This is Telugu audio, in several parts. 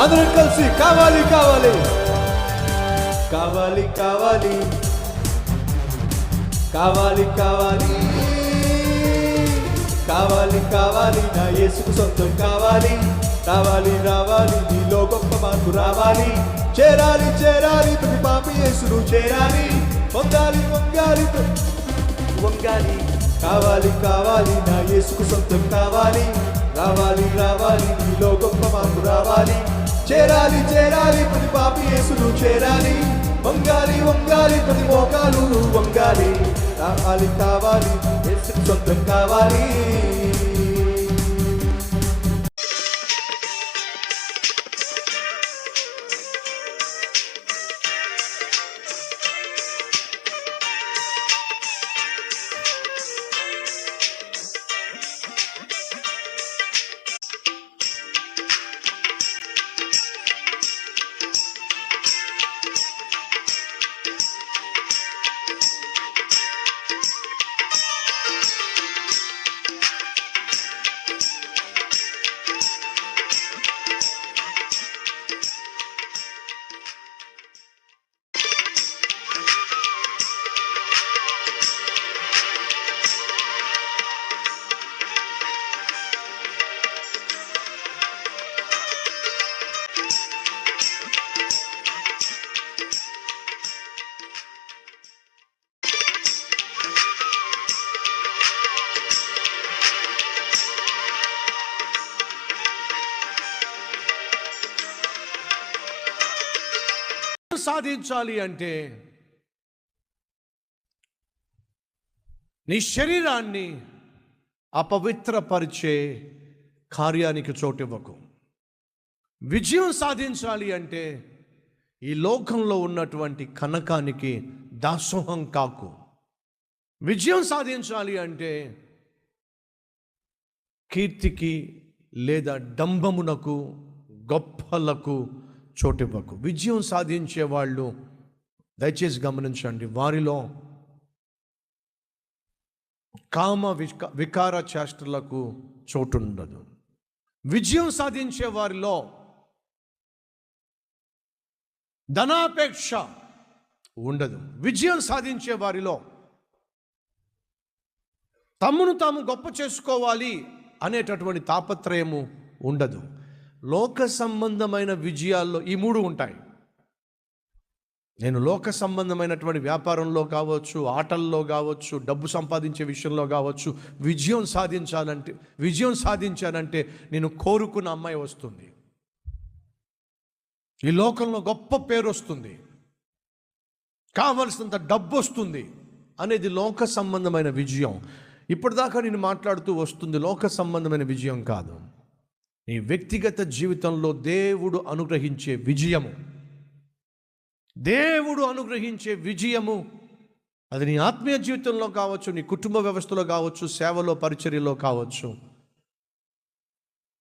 అందరం కలిసి కావాలి కావాలి కావాలి కావాలి కావాలి కావాలి కావాలి కావాలి నా యేసుకు సొంతం కావాలి. రావాలి రావాలి నీలో గొప్ప మార్పు రావాలి. చేరాలి చేరాలి ప్రతి పాపి యేసును చేరాలి. వంగాలి వంగాలి వంగాలి. కావాలి కావాలి నా యేసుకు సొంతం కావాలి. రావాలి రావాలి నీలో గొప్ప మార్పు రావాలి. చేరాలి చేరాలి ప్రతి పాపి యేసును చేరాలి. వంగాలి వంగాలి ప్రతి మోకాలు వంగాలి. రావాలి కావాలి యేసుకు సొంతం కావాలి. సాధించాలి అంటే నీ శరీరాన్ని అపవిత్రపరిచే కార్యానికి చోటివ్వకు. విజయం సాధించాలి అంటే ఈ లోకంలో ఉన్నటువంటి కనకానికి దాసోహం కాకు. విజయం సాధించాలి అంటే కీర్తికి లేదా డంబమునకు గొప్పలకు చోటివ్వకు. విజయం సాధించే వాళ్ళు దయచేసి గమనించండి, వారిలో కామ వికార చేష్టలకు చోటు ఉండదు. విజయం సాధించే వారిలో ధనాపేక్ష ఉండదు. విజయం సాధించే వారిలో తమను తాము గొప్ప చేసుకోవాలి అనేటటువంటి తాపత్రయము ఉండదు. లోక సంబంధమైన విజయాల్లో ఈ మూడు ఉంటాయి. నేను లోక సంబంధమైనటువంటి వ్యాపారంలో కావచ్చు, ఆటల్లో కావచ్చు, డబ్బు సంపాదించే విషయంలో కావచ్చు, విజయం సాధించానంటే నేను కోరుకున్న అమ్మాయి వస్తుంది, ఈ లోకంలో గొప్ప పేరు వస్తుంది, కావలసినంత డబ్బు వస్తుంది అనేది లోక సంబంధమైన విజయం. ఇప్పటిదాకా నేను మాట్లాడుతూ వస్తుంది లోక సంబంధమైన విజయం కాదు. నీ వ్యక్తిగత జీవితంలో దేవుడు అనుగ్రహించే విజయము, దేవుడు అనుగ్రహించే విజయము, అది నీ ఆత్మీయ జీవితంలో కావచ్చు, నీ కుటుంబ వ్యవస్థలో కావచ్చు, సేవలో పరిచర్యలో కావచ్చు.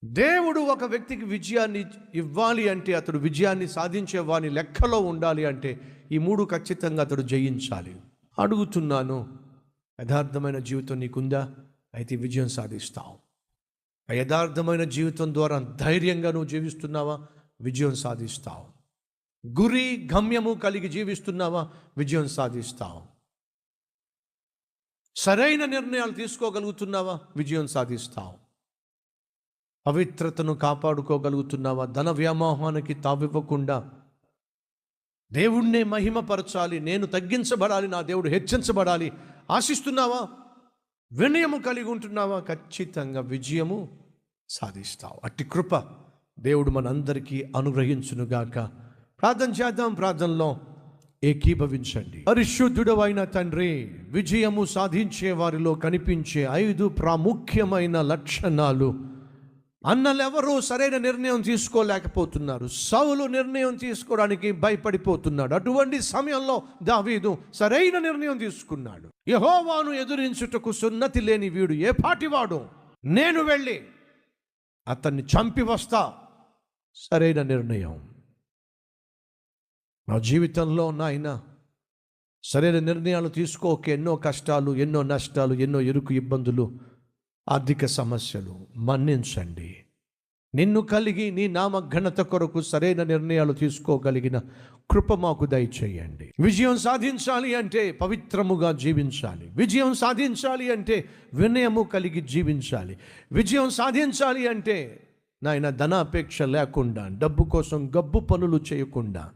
దేవుడు ఒక వ్యక్తికి విజయాన్ని ఇవ్వాలి అంటే, అతడు విజయాన్ని సాధించే వాని లెక్కలో ఉండాలి అంటే ఈ మూడు ఖచ్చితంగా అతడు జయించాలి. అడుగుతున్నాను, యథార్థమైన జీవితం నీకుందా? అయితే విజయం సాధిస్తావు. యథార్థమైన జీవితం ద్వారా ధైర్యంగా నువ్వు జీవిస్తున్నావా? విజయం సాధిస్తావు. గురి గమ్యము కలిగి జీవిస్తున్నావా? విజయం సాధిస్తావు. సరైన నిర్ణయాలు తీసుకోగలుగుతున్నావా? విజయం సాధిస్తావు. పవిత్రతను కాపాడుకోగలుగుతున్నావా? ధన వ్యామోహానికి తావివ్వకుండా దేవుణ్ణే మహిమపరచాలి, నేను తగ్గించబడాలి, నా దేవుడు హెచ్చించబడాలి ఆశిస్తున్నావా? వినయము కలిగి ఉంటున్నావా? ఖచ్చితంగా విజయము సాధిస్తావు. అట్టి కృప దేవుడు మనందరికీ అనుగ్రహించునుగాక. ప్రార్థన చేద్దాం. ప్రార్థనలో ఏకీభవించండి. పరిశుద్ధుడు అయిన తండ్రి, విజయము సాధించే వారిలో కనిపించే 5 ప్రాముఖ్యమైన లక్షణాలు. అన్నలెవరూ సరైన నిర్ణయం తీసుకోలేకపోతున్నారు. సౌలు నిర్ణయం తీసుకోవడానికి భయపడిపోతున్నాడు. అటువంటి సమయంలో దావీదు సరైన నిర్ణయం తీసుకున్నాడు. యెహోవాను ఎదురించుటకు సున్నతి లేని వీడు ఏ పాటివాడు? నేను వెళ్ళి అతన్ని చంపి వస్తా. సరైన నిర్ణయం. నా జీవితంలో నాయన సరైన నిర్ణయాలు తీసుకోక ఎన్నో కష్టాలు, ఎన్నో నష్టాలు, ఎన్నో ఇరుకు ఇబ్బందులు, ఆర్థిక సమస్యలు. మన్నించండి. నిన్ను కలిగి నీ నామ ఘనత కొరకు సరైన నిర్ణయాలు తీసుకోగలిగిన కృప మాకు దయచేయండి. విజయం సాధించాలి అంటే పవిత్రముగా జీవించాలి. విజయం సాధించాలి అంటే వినయము కలిగి జీవించాలి. విజయం సాధించాలి అంటే నాయన ధనాపేక్ష లేకుండా, డబ్బు కోసం గబ్బు పనులు చేయకుండా,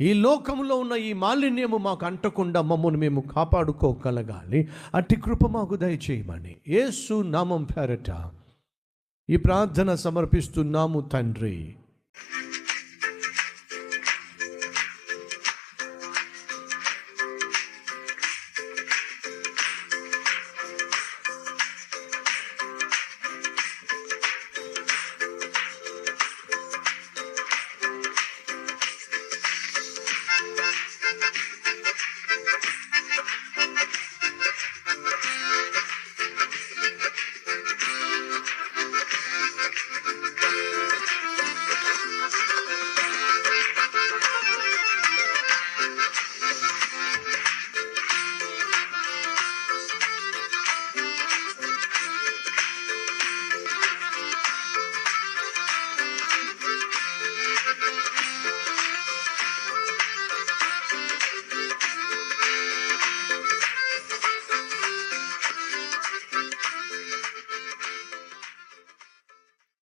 ఈ లోకంలో ఉన్న ఈ మాలిన్యము మాకు అంటకుండా మమ్మల్ని మేము కాపాడుకోగలగాలి. అట్టి కృప మాకు దయచేయమని యేసు నామం పేరట ఈ ప్రార్థన సమర్పిస్తున్నాము తండ్రి.